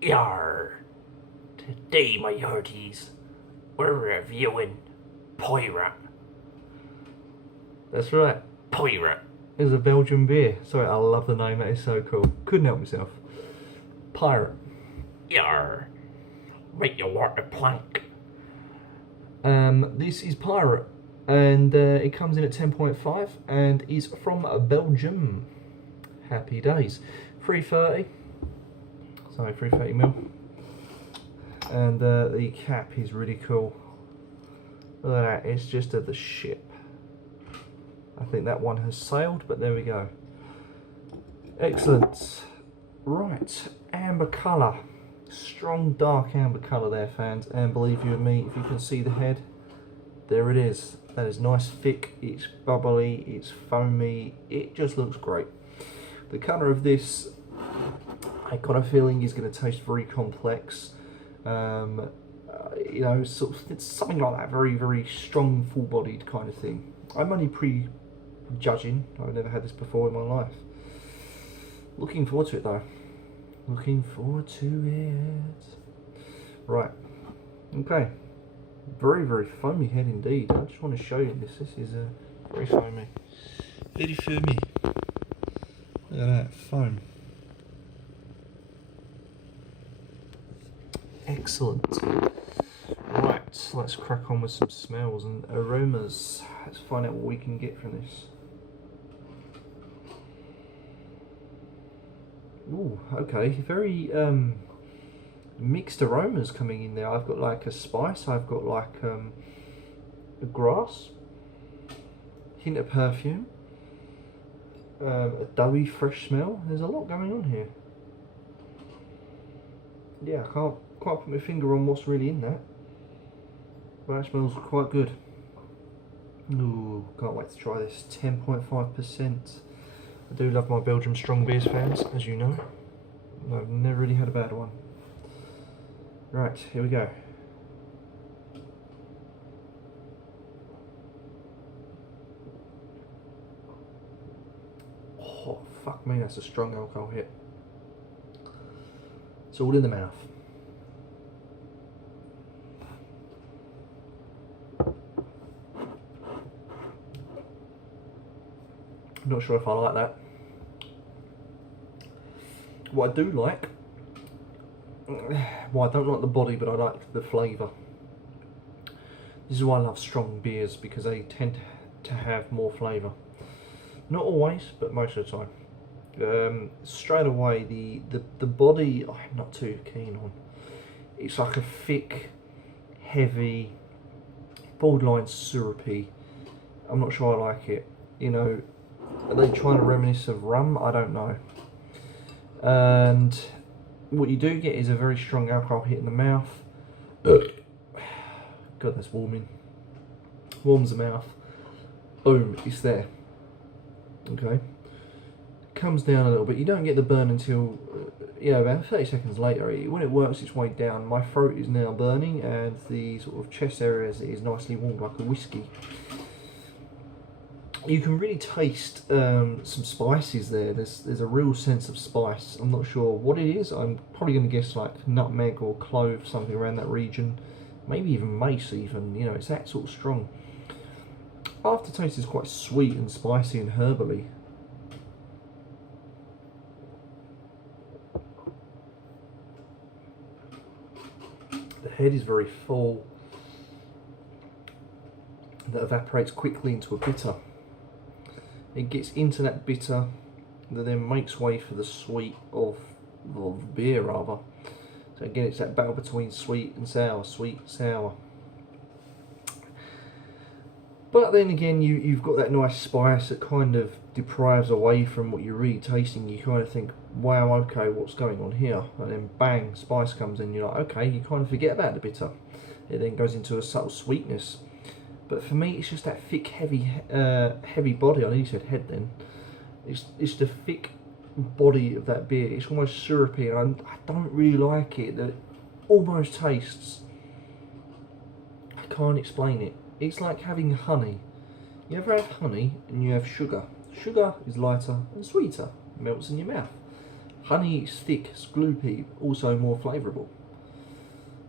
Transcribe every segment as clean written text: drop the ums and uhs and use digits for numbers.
Yar! Today, my hearties, we're reviewing Piraat. That's right. Piraat. It's a Belgian beer. Sorry, I love the name. That is so cool. Couldn't help myself. Piraat. Yar! Make you want to plank. This is Piraat, and it comes in at 10.5 and is from Belgium. Happy days. 330. Sorry, 330 ml. And the cap is really cool. Look at that. It's just of the ship. I think that one has sailed, but there we go. Excellent. Right, amber colour. Strong dark amber colour there, fans. And believe you me, if you can see the head, there it is. That is nice, thick, it's bubbly, it's foamy, it just looks great. The colour of this, I got a feeling is going to taste very complex. You know, sort of, it's something like that, very, very strong, full-bodied kind of thing. I'm only pre-judging. I've never had this before in my life. Looking forward to it though. Looking forward to it. Right. Okay. Very, very foamy head indeed. I just want to show you this. This is very foamy. Very foamy. Look at that foam. Excellent. Right, let's crack on with some smells and aromas. Let's find out what we can get from this. Ooh, okay, very mixed aromas coming in there. I've got like a spice, I've got like a grass, hint of perfume, a doughy fresh smell. There's a lot going on here. Yeah, I can't quite put my finger on what's really in that. But that smells quite good. Ooh, can't wait to try this. 10.5%. I do love my Belgium strong beers, fans, as you know. I've never really had a bad one. Right, here we go. Oh, fuck me, that's a strong alcohol hit. It's all in the mouth. I'm not sure if I like that. What I do like, well, I don't like the body, but I like the flavour. This is why I love strong beers, because they tend to have more flavour. Not always, but most of the time. Straight away, the body I'm not too keen on. It's like a thick, heavy, borderline syrupy. I'm not sure I like it. You know, are they trying to reminisce of rum? I don't know. And what you do get is a very strong alcohol hit in the mouth. God, that's warming. Warms the mouth. Boom, it's there. Okay. Comes down a little bit. You don't get the burn until, you know, about 30 seconds later. When it works its way down, my throat is now burning and the sort of chest area is nicely warmed like a whiskey. You can really taste some spices there. There's a real sense of spice. I'm not sure what it is. I'm probably going to guess like nutmeg or clove, something around that region. Maybe even mace even, you know, it's that sort of strong. Aftertaste is quite sweet and spicy and herbally. The head is very full. That evaporates quickly into a bitter. It gets into that bitter that then makes way for the sweet of beer rather. So again, it's that battle between sweet and sour, sweet, sour. But then again, you've got that nice spice that kind of deprives away from what you're really tasting. You kind of think, wow, okay, what's going on here? And then bang, spice comes in, you're like, okay, you kind of forget about the bitter. It then goes into a subtle sweetness. But for me, it's just that thick, heavy body. I nearly said head then. It's the thick body of that beer. It's almost syrupy, and I don't really like it. That almost tastes. I can't explain it. It's like having honey. You ever have honey and you have sugar? Sugar is lighter and sweeter, melts in your mouth. Honey is thick, it's gloopy, also more flavourable.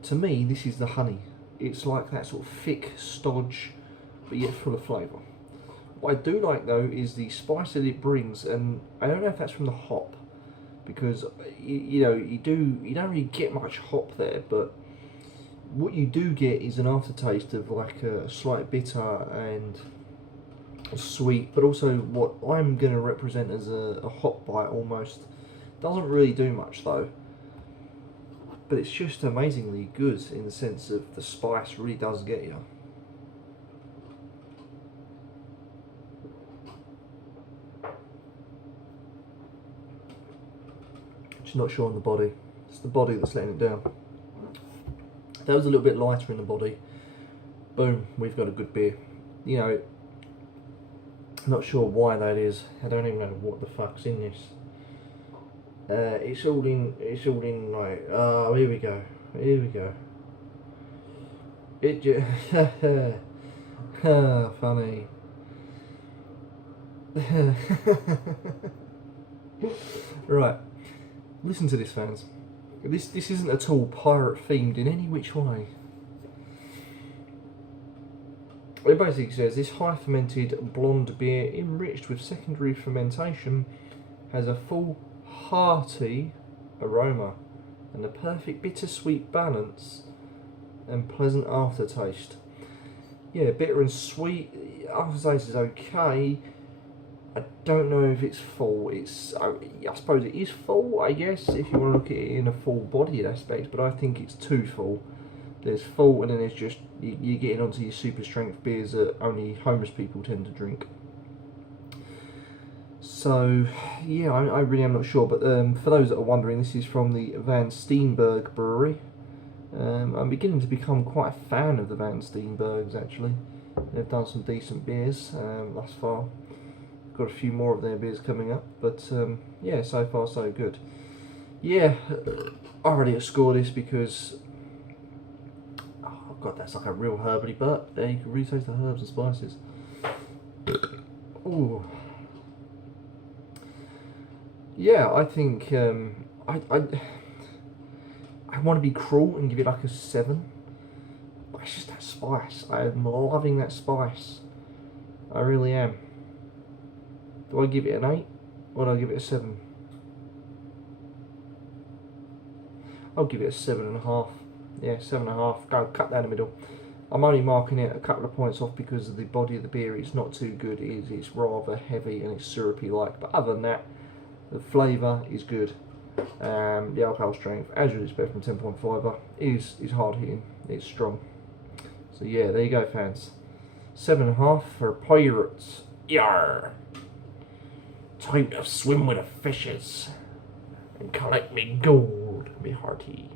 To me, this is the honey. It's like that sort of thick stodge, but yet full of flavour. What I do like though is the spice that it brings, and I don't know if that's from the hop, because you don't really get much hop there, but what you do get is an aftertaste of like a slight bitter and sweet, but also what I'm going to represent as a hop bite almost. Doesn't really do much though, but it's just amazingly good in the sense of the spice really does get you. Just not sure on the body. It's the body that's letting it down. If that was a little bit lighter in the body, boom, we've got a good beer. You know, not sure why that is. I don't even know what the fuck's in this. It's all in like, oh, here we go. It just, funny. Right, listen to this, fans. This isn't at all pirate themed in any which way. It basically says this high fermented blonde beer enriched with secondary fermentation has a full hearty aroma and a perfect bittersweet balance and pleasant aftertaste. Yeah, bitter and sweet. Aftertaste is okay. I don't know if it's full. I suppose it is full, I guess, if you want to look at it in a full bodied aspect, but I think it's too full. There's full, and then there's just you're getting onto your super strength beers that only homeless people tend to drink. So yeah, I really am not sure, but for those that are wondering, this is from the Van Steenberg brewery. I'm beginning to become quite a fan of the Van Steenbergs actually. They've done some decent beers thus far. Got a few more of their beers coming up, but yeah, so far so good. Yeah, I already score this because, oh god, that's like a real herbally burp. There, you can really taste the herbs and spices. Ooh. Yeah, I think I want to be cruel and give it like a 7, but it's just that spice. I am loving that spice. I really am. Do I give it an 8 or do I give it a 7? I'll give it a 7.5. Yeah, 7.5. Go cut down the middle. I'm only marking it a couple of points off because of the body of the beer. It's not too good. It's rather heavy and it's syrupy like. But other than that, the flavour is good. The alcohol strength, as you'd expect from 10.5, is hard hitting. It's strong. So yeah, there you go, fans. 7.5 for Piraat. Yar. Time to swim with the fishes and collect me gold, me hearty.